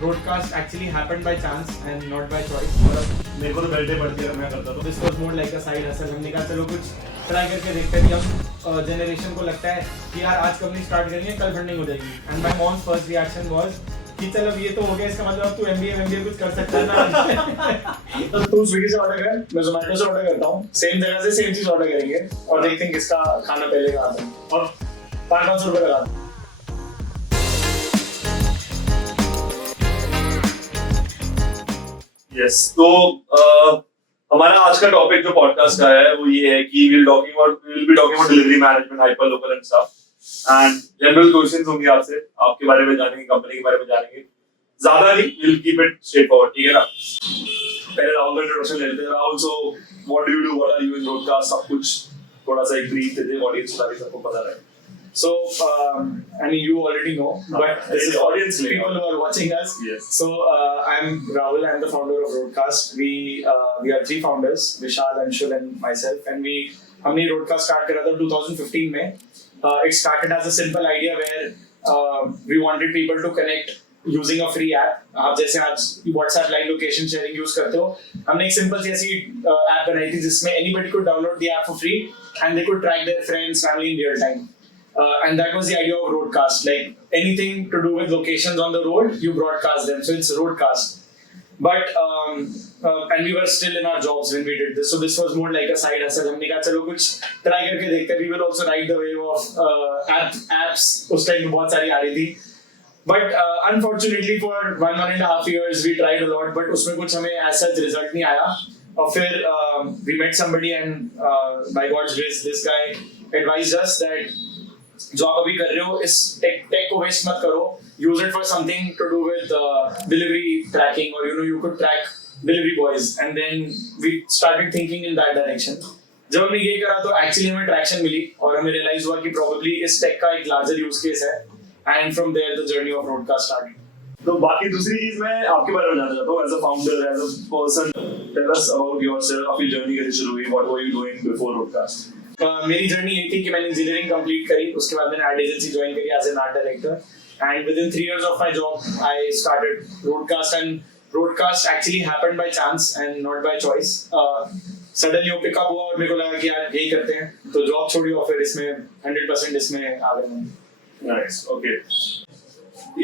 broadcast actually happened by chance and not by choice. मतलब मेरे को तो बेल्टे पड़ती है मैं करता तो This was more like a side hustle. हमने कहा चलो कुछ ट्राई करके देखते हैं। यंग जनरेशन को लगता है कि यार आज कंपनी स्टार्ट करेंगे कल फंडिंग हो जाएगी। And my moms first reaction was कि चल अब ये तो हो गया, इसका मतलब अब तू एमबीए कुछ कर सकता है ना। तो तू स्विगी से ऑर्डर कर, मैं जोमेटो से ऑर्डर करता हूँ, सेम जगह से सेम चीज ऑर्डर करेंगे और देखते हैं किसका खाना पहले का आता है और 500 रुपए लगा दें। यस तो हमारा आज का टॉपिक जो पॉडकास्ट का है वो ये है कि will be talking about delivery management, hyper local and stuff and general questions होंगे आपसे, आपके बारे में जानेंगे, कंपनी के बारे में जानेंगे, ज्यादा नहीं, will keep it straight forward, ठीक है ना। पहले राहुल का इंट्रोडक्शन ले लेते हैं। Rahul, so what do you do, what are you in broadcast, सब कुछ थोड़ा सा एक ब्रीफ दे दे ऑडियंस ताकि सबको पता रहे। So, I mean, you already know, but this is audience people who are watching us. Yes. So, I'm Rahul. I'm the founder of Roadcast. We are three founders, Vishal, Anshul, and myself. And हमने Roadcast start करा था 2015 में. It started as a simple idea where we wanted people to connect using a free app. आप जैसे आज WhatsApp live location sharing use करते हो, हमने एक simple सी ऐसी app बनाई थी जिसमें anybody could download the app for free and they could track their friends, family in real time. And that was the idea of Roadcast. Like anything to do with locations on the road, you broadcast them. So it's Roadcast. But and we were still in our jobs when we did this. So this was more like a side hustle. हमने कहा चलो कुछ try करके देखते हैं. We will also ride the wave of apps. उस time में बहुत सारी आ रही थी. But unfortunately for one and a half years we tried a lot. But उसमें कुछ हमें as such result नहीं आया. और फिर we met somebody and by God's grace this guy advised us that जो आप अभी कर रहे हो इस टेक को वेस्ट मत करो, use it for something to do with delivery tracking और you could track delivery boys and then we started thinking in that direction. जब हमने ये करा तो एक्चुअली हमें ट्रैक्शन मिली और हमें रियलाइज हुआ कि प्रोबेबली इस टेक का एक लार्जर यूज केस है and from there the journey of Roadcast started. तो बाकी दूसरी चीज मैं आपके बारे में जानना चाहता हूँ, as a founder, as a person, tell us about yourself, आपकी जर्नी कैसे शुरू हुई, what were you doing before Roadcast? मेरी जर्नी ये थी कि मैंने इंजीनियरिंग कंप्लीट करी, उसके बाद मैंने एड एजेंसी ज्वाइन करी as an art director and within 3 years of my job I started Roadcast and Roadcast actually happened by chance and not by choice. Suddenly वो पिकअप हुआ और मेरे को लगा कि यार यही करते हैं, तो जॉब छोड़ी और फिर इसमें 100% इसमें आ गए मैं। Nice, okay.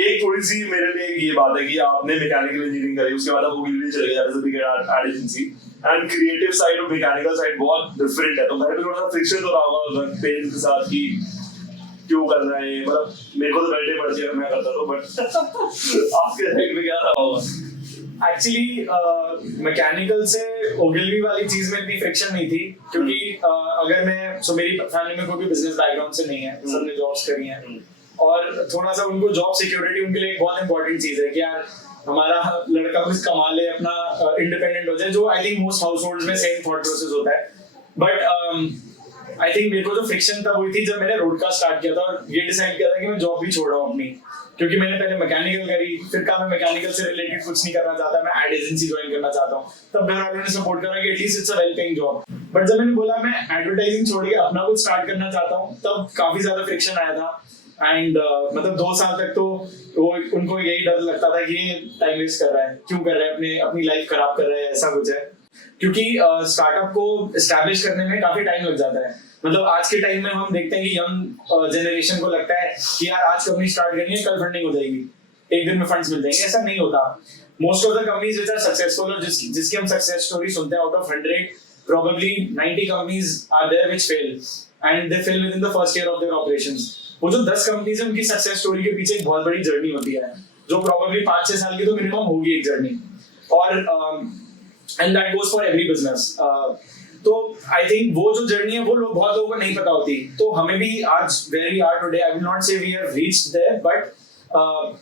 एक थोड़ी सी मेरे लिए ये बात है कि आपने मैकेनिकल इंजीनियरिंग करी, उसके बाद आप ओगिलरी चले गए as a big ad agency and creative side और मैकेनिकल साइड बहुत डिफरेंट है, तो मेरे पे थोड़ा सा फ्रिक्शन हो रहा होगा पेरेंट्स के साथ कि क्यों कर रहा है, मतलब मेरे को तो बेल्टे पड़ती है मैं करता तो, बट आपके साइड में क्या रहा होगा? एक्चुअली मैकेनिकल से ओगिलरी वाली चीज में इतनी फ्रिक्शन नहीं थी क्योंकि अगर मैं मेरी फैमिली में कोई भी बिजनेस बैकग्राउंड से नहीं है, सबने जॉब्स करी हैं और थोड़ा सा उनको जॉब सिक्योरिटी उनके लिए एक बहुत इंपॉर्टेंट चीज है कि यार हमारा लड़का कुछ कमा ले, अपना इंडिपेंडेंट हो जाए, जो आई थिंक मोस्ट हाउसहोल्ड्स में सेम थॉट प्रोसेस होता है। बट आई थिंक मेरे को जो फ्रिक्शन तब हुई थी जब मैंने Roadcast स्टार्ट किया था और ये डिसाइड किया था कि मैं जॉब भी छोड़ रहा हूँ अपनी, क्योंकि मैंने पहले मैकेनिकल करी, फिर कहा मैं मैकेनिकल से रिलेटेड कुछ नहीं करना चाहता, मैं एड एजेंसी ज्वाइन करना चाहता हूँ। तब घर वालों ने सपोर्ट करा कि at least it's a well paying job. But जब मैंने बोला मैं एडवर्टाइजिंग छोड़ के अपना कुछ स्टार्ट करना चाहता हूँ, तब काफी ज्यादा फ्रिक्शन आया था एंड मतलब 2 साल तक तो वो उनको यही डर लगता था कि ये टाइम वेस्ट कर रहा है, क्यों कर रहा है, अपनी लाइफ खराब कर रहा है, ऐसा कुछ है। क्योंकि स्टार्टअप को एस्टैब्लिश करने में काफी टाइम लग जाता है। मतलब आज के टाइम में हम देखते हैं कि यंग जनरेशन को लगता है कि यार आज कंपनी स्टार्ट करनी है, कल फंडिंग हो जाएगी, एक दिन में फंड्स मिल जाएंगे, ऐसा नहीं होता। Most of the companies which are successful और जिसकी हम सक्सेस स्टोरी सुनते हैं, out of 100 probably 90 companies are there which fail and they fail within the first year of their operations। वो जो 10 कंपनीज है उनकी सक्सेस स्टोरी के पीछे एक बहुत बड़ी जर्नी होती है, जो प्रोबेबली 5-6 साल की तो मिनिमम होगी एक जर्नी, और and that goes for every business. तो आई थिंक वो जो जर्नी है वो बहुत लोगों को नहीं पता होती। तो हमें भी आज where we are today, I will not say we have reached there, but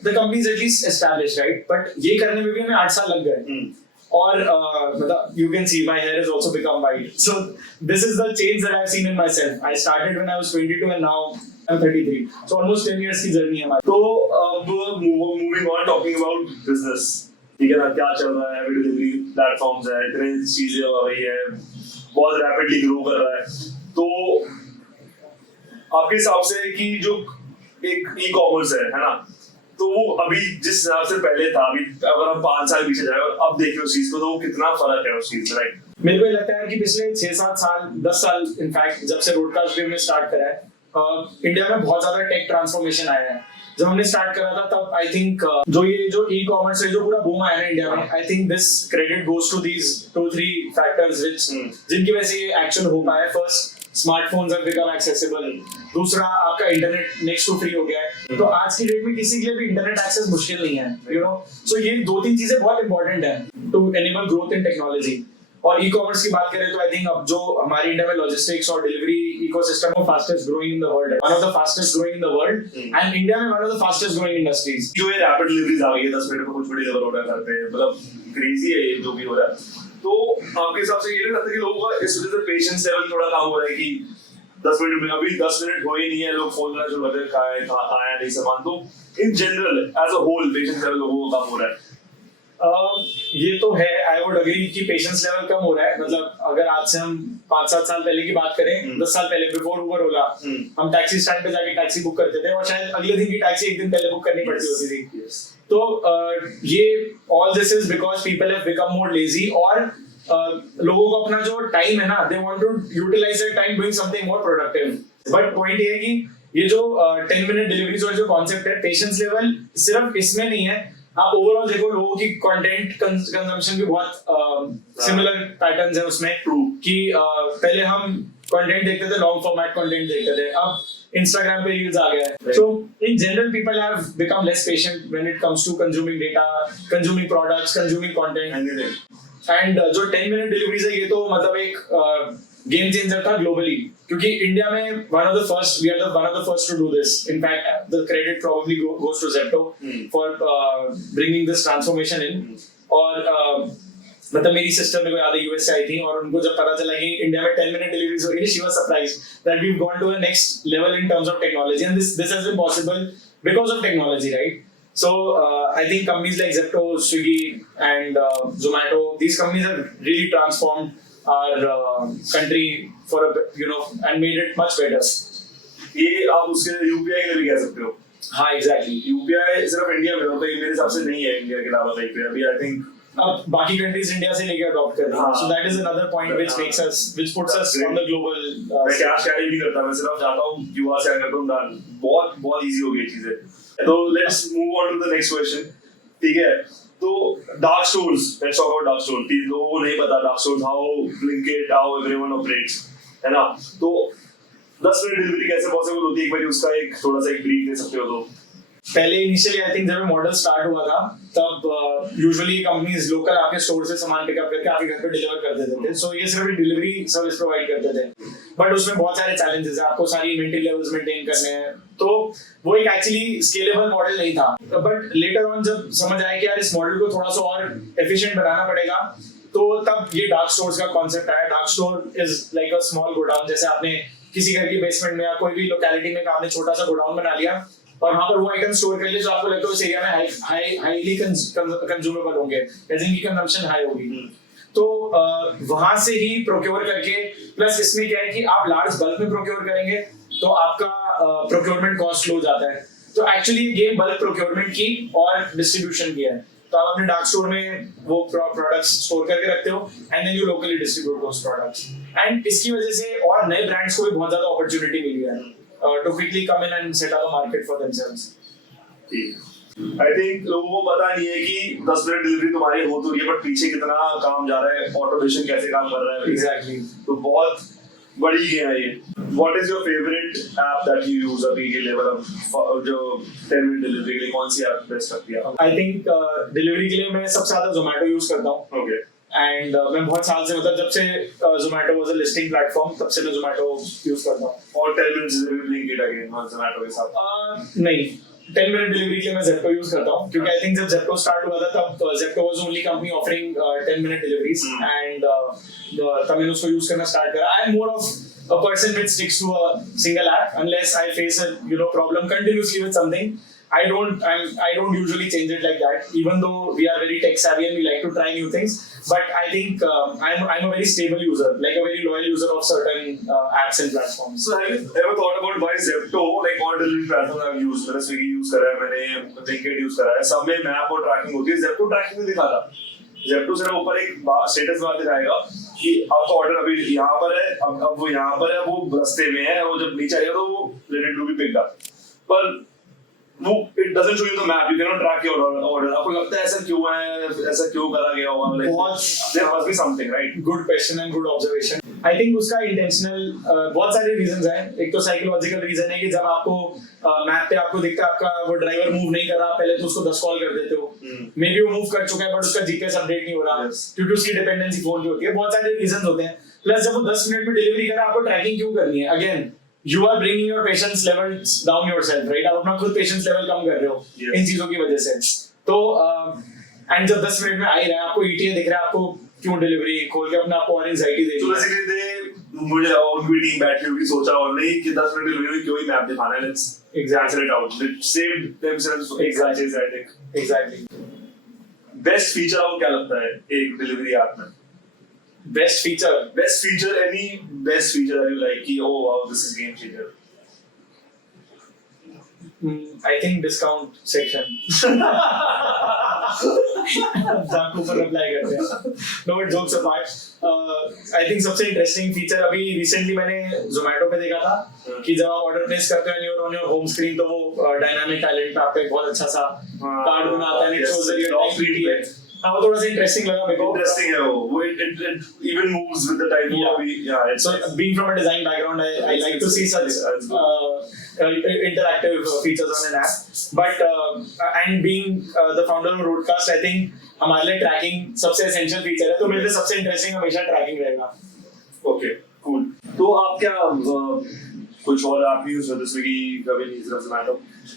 the company is at least established, right. But ये करने में भी हमें 8 साल लग गए। और मतलब you can see my hair has also become white, so this is the change that I've seen in myself. I started when I was 22 and now I'm 33, so almost 10 years की जर्नी है हमारी। तो अब moving on, talking about business, ठीक है ना, क्या चल रहा है, डिलीवरी प्लेटफॉर्म्स है, इतनी चीजें हो रही है, बहुत रैपिडली ग्रो कर रहा है, तो आपके हिसाब से कि जो एक ई कॉमर्स है ना, तो वो अभी जिस हिसाब से पहले था, अभी अगर हम 5 साल पीछे जाए और अब देखें उस चीज को, तो वो कितना फर्क है उस चीज में, राइट? मेरे को ये लगता है कि पिछले 6-7 साल 10 साल इनफैक्ट जब से रोडकास्ट भी हमने स्टार्ट करा है, इंडिया में बहुत ज्यादा टेक ट्रांसफॉर्मेशन आया है। जब हमने स्टार्ट करा था तब आई थिंक जो ई कॉमर्स है, जो पूरा बूम आया ना इंडिया में, I think this credit goes to these 2-3 factors जिनकी वजह से ये एक्चुअल हो पाया है। First, smartphones have become accessible. दूसरा, आपका इंटरनेट नेक्स्ट टू फ्री हो गया है। तो आज की डेट में किसी के लिए भी इंटरनेट एक्सेस मुश्किल नहीं है, यू नो। सो ये 2-3 चीजें बहुत इंपॉर्टेंट है to enable growth in technology. और ई कॉमर्स की बात करें तो आई थिंक अब जो हमारी इंडिया में लॉजिस्टिक्स और डिलीवरी इकोसिस्टम है, fastest growing in the world है, one of the fastest growing in the world, and India में one of the fastest growing industries. जो ये रैपिड डिलीवरीज आ गई है, 10 मिनट में कुछ भी डिलीवर हो रहा है घर पे, मतलब क्रेजी है ये जो भी हो रहा है। तो आपके हिसाब से ये नहीं लगता कि लोगों का इस वजह से पेशेंस लेवल थोड़ा कम हो रहा है कि 10 मिनट में, अभी 10 मिनट हो ही नहीं है, लोग फोन करना शुरू करते हैं, खाया नहीं सामान। तो in general as a whole patience level लोगों का कम हो रहा है। ये तो है, आई वुड अग्री कि पेशेंस लेवल कम हो रहा है। मतलब अगर आज से हम 5-7 साल पहले की बात करें, 10 साल पहले बिफोर उबर ओला, हम टैक्सी स्टैंड पे जाके टैक्सी बुक करते थे और शायद अगले दिन की टैक्सी एक दिन पहले बुक करनी पड़ती होती थी। तो ये all this is because people have become more lazy, और लोगों को अपना जो टाइम है ना, they want to utilize their time doing something more productive. But point ये है कि ये जो 10 मिनट डिलीवरीज और जो कॉन्सेप्ट है, पेशेंस लेवल सिर्फ इसमें नहीं है। आप ओवरऑल देखो, लोगों की कंटेंट कंजम्पशन भी बहुत सिमिलर पैटर्न्स है उसमें, कि पहले हम कंटेंट देखते थे, लॉन्ग फॉर्मेट कंटेंट देखते थे, अब इंस्टाग्राम पे रील्स आ गया है। So in general people have become less patient when it comes to consuming data, consuming products, consuming content. And जो 10 मिनट डिलीवरीज है, ये तो मतलब एक गेम चेंजर था ग्लोबली, क्योंकि इंडिया में we are the first to do this. In fact, the credit probably goes to Zepto for bringing this transformation in. और मतलब मेरी सिस्टर मेरे को याद है यूएस से आई थी, और उनको जब पता चला कि इंडिया में 10 मिनट डिलीवरीज हो रही है, she was surprised that we've gone to a next level in terms of technology, and this has been possible because of technology, right? So I think companies like Zepto, Swiggy, and Zomato, these companies have really transformed our country for and made it much better. ये आप उसके UPI के भी कह सकते हो। हाँ, exactly. UPI सिर्फ इंडिया में होता है, मेरे हिसाब से नहीं है इंडिया के अलावा कहीं पे अभी। आई थिंक अब बाकी कंट्रीज इंडिया से लेके अडॉप्ट कर रही हैं, so that is another point which puts us on the global। मैं कैश कैरी नहीं करता, मैं सिर्फ जाता हूँ क्यूआर स्कैन करता हूँ, डन। बहुत इजी हो गई चीजें। तो let's move on to the next question, ठीक है? तो dark stores, let's talk about dark store. लोगों को नहीं पता dark store, how Blinkit, how everyone operates, है ना? तो 10 मिनट डिलीवरी कैसे पॉसिबल होती है, एक बार उसका एक थोड़ा सा एक ब्रीफ दे सकते हो तो? पहले इनिशियली आई थिंक जब मॉडल स्टार्ट हुआ था, तब यूजुअली कंपनीज लोकल आपके स्टोर से सामान पिकअप करके आपके घर पे डिलीवर कर देते थे। सो ये सिर्फ डिलीवरी सर्विस प्रोवाइड करते थे, बट उसमें बहुत सारे चैलेंजेस हैं, आपको सारी इन्वेंटरी लेवल्स मेंटेन करने हैं। तो वो एक एक्चुअली स्केलेबल मॉडल नहीं था। बट लेटर ऑन जब समझ आया कि यार इस मॉडल को थोड़ा सा और एफिशिएंट बनाना पड़ेगा, तो तब ये डार्क स्टोर्स का कॉन्सेप्ट आया। Dark store is like a small godown, जैसे आपने किसी घर की बेसमेंट में या कोई भी लोकेलिटी में आपने छोटा सा गोडाउन बना लिया और वहां पर वो आइटम स्टोर कर लिए जो आपको लगता है उस एरिया में हाईली कंज्यूमेबल होंगे, जिनकी कंजम्पशन हाई होगी। तो वहां से ही प्रोक्योर करके, प्लस इसमें क्या है कि आप लार्ज बल्क में प्रोक्योर करेंगे तो आपका प्रोक्योरमेंट कॉस्ट लो जाता है। तो एक्चुअली ये गेम बल्क प्रोक्योरमेंट की और डिस्ट्रीब्यूशन की है। तो आप अपने डार्क स्टोर में वो प्रोडक्ट्स स्टोर करके रखते हो and then you locally distribute those products. And इसकी वजह से और नए ब्रांड्स को भी बहुत ज्यादा अपॉर्चुनिटी मिली है to quickly come in and set up a market for themselves. I think लोगों को पता नहीं है कि 10 मिनट डिलीवरी तुम्हारी हो तो रही है, बट पीछे कितना काम जा रहा है, ऑटोमेशन कैसे काम कर रहा है। Exactly. तो बहुत बड़ी गेम है ये। What is your favorite app that you use अभी के लिए, मतलब जो 10 मिनट डिलीवरी के लिए कौन सी ऐप बेस्ट लगती है? I think डिलीवरी के लिए मैं सबसे ज्यादा Zomato यूज करता हूँ। Okay. एंड मैं बहुत साल से, मतलब जब से Zomato was a listing platform, तब से मैं Zomato यूज करता हूँ। और 10 minute delivery Blinkit again Zomato के साथ? नहीं, 10 मिनट डिलीवरी के लिए मैं Zepto यूज करता हूँ, क्योंकि आई थिंक जब Zepto स्टार्ट हुआ था तब Zepto was only company offering 10 minute deliveries, and तब मैंने उसको यूज करना स्टार्ट करा। I am more of a person which sticks to a single app unless I face a problem continuously with something. I don't usually change it like that, even though we are very tech savvy and we like to try new things. But I think I'm a very stable user, like a very loyal user of certain apps and platforms. So have you ever thought about why Zepto, like all delivery platforms I've used, मैंने Swiggy use करा है, मैंने Blinkit use करा है, सब में map और trekking होती है, Zepto ट्रैकिंग नहीं दिखाता। Zepto सिर्फ ऊपर एक स्टेटस बार दिखाएगा कि आपका ऑर्डर अभी यहाँ पर है, अब वो यहाँ पर है, वो रास्ते में है, वो जब नीचे आएगा तो वो ready to be picked up. पर वो it doesn't show you the map, you cannot track your order. आपको लगता है ऐसा क्यों है, ऐसा क्यों करा गया होगा, like there must be something, right? Good question and good observation. I think उसका intentional बहुत सारे reasons हैं. एक तो psychological reason है कि जब आपको मैप पे आपको दिखता है आपका वो ड्राइवर मूव नहीं कर रहा, पहले तो उसको 10 कॉल कर देते हो, मे बी वो मूव कर चुका है बट उसका जीपीएस अपडेट नहीं हो रहा क्योंकि उसकी डिपेंडेंसी फोन की होती है। बहुत सारे रीजंस होते हैं। प्लस जब वो 10 मिनट में डिलीवरी कर रहा है, आपको ट्रैकिंग क्यों करनी है? Again you are bringing your patience levels down yourself, right? आप अपना खुद patience level कम कर रहे हो इन चीजों की वजह से। तो एंड जब 10 मिनट में आ ही रहा है, आपको ETA दिख रहा है, आपको क्यों डिलीवरी खोल के अपना आपको और एंजाइटी दे रही है? तो बेसिकली मुझे उनकी टीम बैठी होगी सोचा और नहीं कि 10 मिनट डिलीवरी में क्यों ही मैप दिखाना है, let's exact it out, it saved themselves exactly I think exactly. Best feature आपको क्या लगता है एक डिलीवरी ऐप में? Best feature any best feature that you like कि oh wow this is game changer? I think discount section जहाँ ऊपर apply करते हैं। No, but jokes apart, I think सबसे इंटरेस्टिंग फीचर अभी रिसेंटली मैंने Zomato पे देखा था कि जब आप ऑर्डर प्लेस करते हैं और ऑन योर होम स्क्रीन तो वो डायनामिक आइलैंड पे आपको एक बहुत अच्छा सा कार्ड बनाता है, it shows that your time period। हाँ, वो थोड़ा सा इंटरेस्टिंग लगा मेरे को। इंटरेस्टिंग है वो it even moves with the time. Yeah, so being from a design background, I like to see such interactive features on an app. But and being the founder of Roadcast, I think हमारे लिए trekking सबसे essential feature है, तो मेरे लिए सबसे interesting हमेशा trekking रहेगा। Okay, cool. तो आप क्या कुछ और आप यूज करते हो स्विगी कभी नहीं सिर्फ Zomato?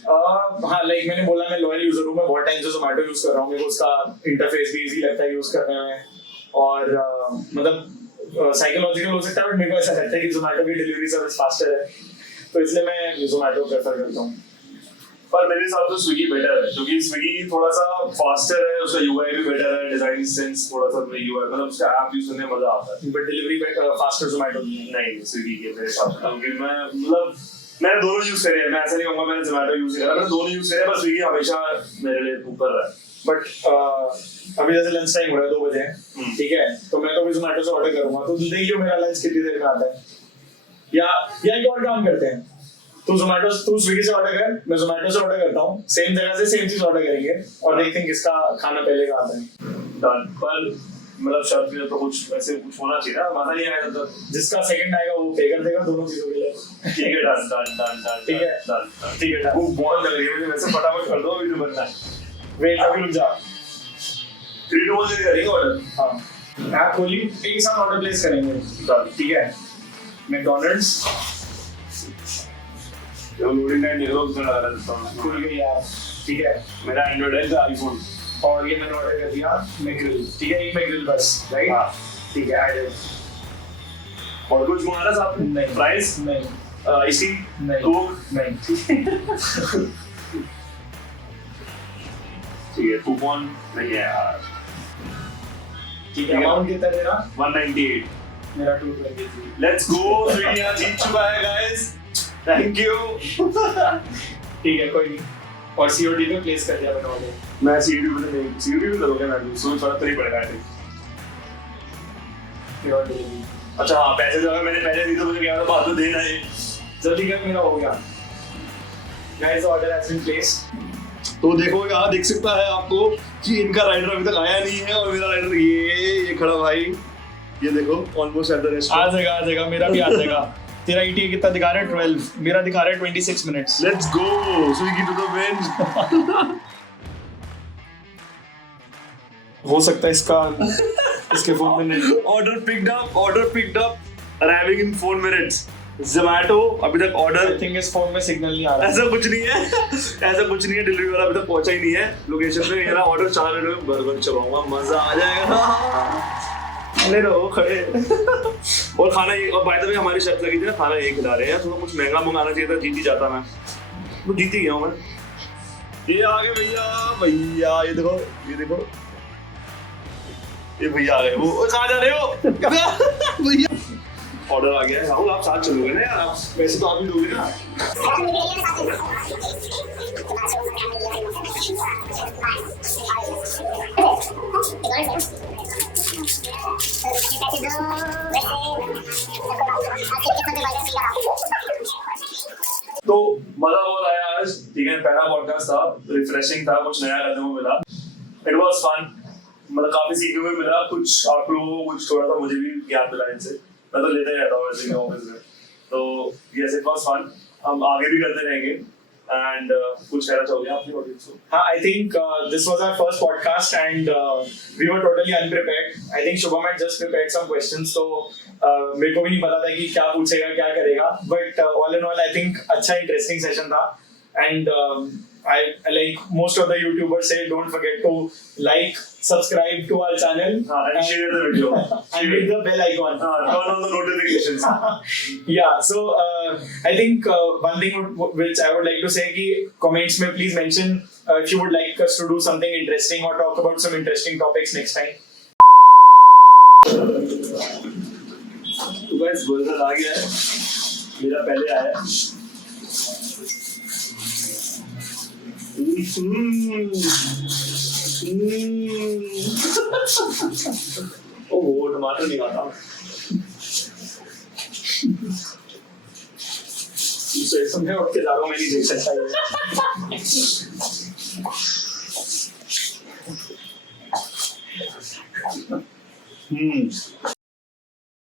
हाँ, लाइक मैंने बोला मैं लॉयल यूजर हूँ, मैं बहुत टाइम से Zomato यूज कर रहा हूँ, मेरे को उसका इंटरफेस भी इजी लगता है यूज करने में और मतलब साइकोलॉजिकल हो सकता है बट मेरे को ऐसा लगता है कि Zomato की डिलीवरी सर्विस फास्टर है, तो इसलिए मैं Zomato प्रेफर करता हूँ। पर मेरे हिसाब से स्विगी बेटर है क्योंकि स्विगी थोड़ा सा फास्टर है, उसका यूआई भी बेटर है, डिजाइन सेंस थोड़ा सा यूआई मतलब उसका ऐप यूज करने में मजा आता है, बट डिलीवरी फास्टर Zomato नहीं स्विगी के मेरे हिसाब से। क्योंकि मैं मतलब मैंने दोनों यूज करे हैं, मैं ऐसा नहीं कहूंगा मैंने Zomato यूज करा, मैंने दोनों यूज करे, पर स्विगी हमेशा मेरे लिए ऊपर रहा है। बट अभी जैसे लंच टाइम हो रहा है 2 बजे, ठीक है, तो मैं तो अभी Zomato से ऑर्डर करूंगा, तो देख लो मेरा लंच कितनी देर में आता है, या एक और काम करते हैं, तू स्विगी से ऑर्डर कर, मैं Zomato से ऑर्डर करता हूँ, सेम जगह से सेम चीज ऑर्डर करेंगे और देखते हैं किसका खाना पहले का आता है। डन। पर मतलब शर्त में तो कुछ वैसे कुछ होना चाहिए ना, मजा नहीं आएगा तो जिसका सेकंड आएगा वो पे कर देगा दोनों चीजों के लिए। ठीक है, डन डन डन डन ठीक है डन ठीक है। वो बहुत लग रही है मुझे, वैसे फटाफट कर दो, अभी तो बनना है। वेट अभी रुक जा, 3 2 1 करेंगे ऑर्डर। हाँ, ऐप खोली, एक साथ ऑर्डर प्लेस करेंगे, ठीक है। मैकडॉनल्ड्स लोडिंग टाइम देखो कितना लगा रहा है, खुल गई यार, ठीक है। मेरा एंड्रॉइड है, आईफोन, और ये मैंने ऑर्डर कर दिया मैकग्रिल, ठीक है, एक मैकग्रिल बस, राइट? हाँ ठीक है, आई डिड। और कुछ मंगाना साथ में? नहीं। प्राइस नहीं। इसी नहीं। कोक नहीं। ठीक है, कूपन नहीं है यार, ठीक है। अमाउंट कितना है तेरा? 198, मेरा 223। लेट्स गो, स्विगी यहाँ जीत चुका है गाइस, थैंक यू। ठीक है, कोई नहीं। और सीओडी पे प्लेस कर दिया मैंने ऑर्डर। मैं सीडी पे नहीं, सीडी भी करोगे ना, सो थोड़ा तो नहीं पड़ेगा आई थिंक। Pure delivery. अच्छा हाँ, पैसे जो है मैंने पहले दी तो मुझे क्या बात तो देना है, जल्दी कर, मेरा हो गया। Guys order has been placed. तो देखो यहाँ दिख सकता है आपको कि इनका राइडर अभी तक आया नहीं है और मेरा राइडर ये खड़ा भाई, ये देखो ऑलमोस्ट एट द रेस्टोरेंट। आ जाएगा, मेरा भी आ जाएगा। तेरा ETA कितना दिखा रहा है? 12, मेरा दिखा रहा है 26 minutes. Let's go, Swiggy to the win. हो सकता है इसके फोन में नहीं। Order picked up, arriving in 4 minutes. Zomato अभी तक ऑर्डर, आई थिंक इस फोन में सिग्नल नहीं आ रहा। ऐसा कुछ नहीं है, डिलीवरी वाला अभी तक पहुंचा ही नहीं है लोकेशन पे। मेरा ऑर्डर 4 मिनट में बर्गर चबाऊंगा, मजा आ जाएगा। ले रहो खड़े। और खाना ये, और बाय द वे हमारी शर्त लगी थी ना, खाना ये खिला रहे हैं, थोड़ा कुछ महंगा मंगाना चाहिए था, जीत ही जाता मैं, तो जीत ही गया हूँ मैं। ये आ गए भैया भैया, ये देखो ये भैया आ गए। वो कहाँ जा रहे हो भैया? ऑर्डर आ गया है। राहुल आप साथ चलोगे ना यार, आप वैसे तो आप ही दोगे ना। तो मजा बहुत आया आज, ठीक है। पहला पॉडकास्ट था, रिफ्रेशिंग था, कुछ नया करने को मिला। इट वाज फन, मतलब काफी सीखने को मिला, कुछ आप लोगों को कुछ थोड़ा सा मुझे भी ज्ञान मिला इनसे। मैं तो लेता ही रहता हूँ वैसे ऑफिस में। तो यस, इट वाज फन, हम आगे भी करते रहेंगे। एंड कुछ कहना चाहोगे अपनी ऑडियंस को? हाँ, I think this was our first podcast and we were totally unprepared. I think Shubham had just prepared some questions, so मेरे को भी नहीं पता था कि क्या पूछेगा, क्या करेगा. But all in all, I think अच्छा interesting session था. And I like most of the YouTubers say, don't forget to like, subscribe to our channel and share the video and hit the bell icon. Turn on the notifications. Yeah, so I think one thing which I would like to say कि comments में please mention if you would like us to do something interesting or talk about some interesting topics next time. तो guys, burger आ गया है, मेरा पहले आया है। ओह, टमाटर नहीं खाता। मैं उठ के जा रहा हूँ, मैं नहीं देख सकता ये।